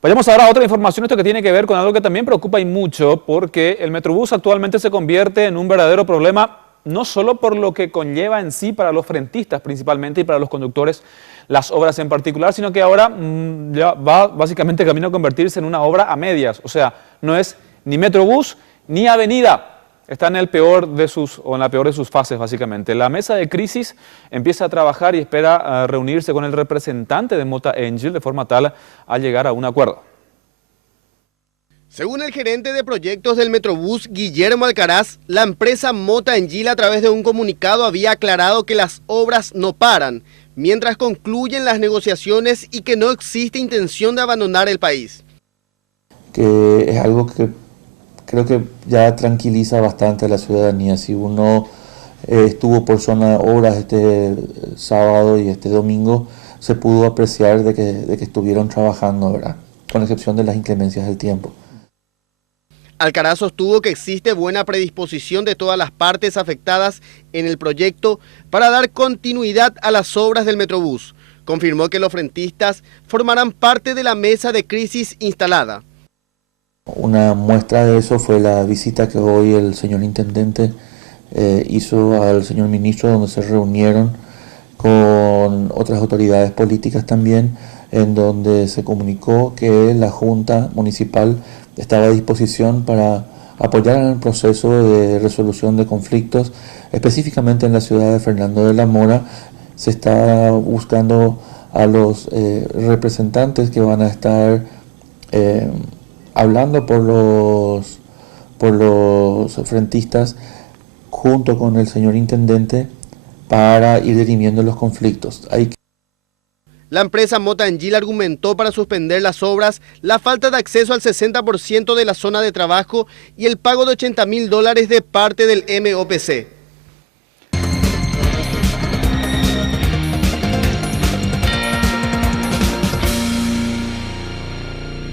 Vayamos ahora a otra información, esto que tiene que ver con algo que también preocupa y mucho, porque el Metrobús actualmente se convierte en un verdadero problema, no solo por lo que conlleva en sí para los frentistas principalmente y para los conductores las obras en particular, sino que ahora ya va básicamente camino a convertirse en una obra a medias, o sea, no es ni Metrobús ni avenida. Está en el peor de sus, o en la peor de sus fases, básicamente. La mesa de crisis empieza a trabajar y espera reunirse con el representante de Mota Engil de forma tal a llegar a un acuerdo. Según el gerente de proyectos del Metrobús, Guillermo Alcaraz, la empresa Mota Engil a través de un comunicado había aclarado que las obras no paran, mientras concluyen las negociaciones y que no existe intención de abandonar el país. Que es algo que creo que ya tranquiliza bastante a la ciudadanía. Si uno estuvo por zona horas este sábado y este domingo, se pudo apreciar de que estuvieron trabajando, ¿verdad? Con excepción de las inclemencias del tiempo. Alcaraz sostuvo que existe buena predisposición de todas las partes afectadas en el proyecto para dar continuidad a las obras del Metrobús. Confirmó que los frentistas formarán parte de la mesa de crisis instalada. Una muestra de eso fue la visita que hoy el señor intendente hizo al señor ministro, donde se reunieron con otras autoridades políticas también, en donde se comunicó que la Junta Municipal estaba a disposición para apoyar en el proceso de resolución de conflictos, específicamente en la ciudad de Fernando de la Mora. Se está buscando a los representantes que van a estar hablando por los frentistas junto con el señor intendente para ir dirimiendo los conflictos. La empresa Mota Engil argumentó para suspender las obras la falta de acceso al 60% de la zona de trabajo y el pago de $80.000 de parte del MOPC.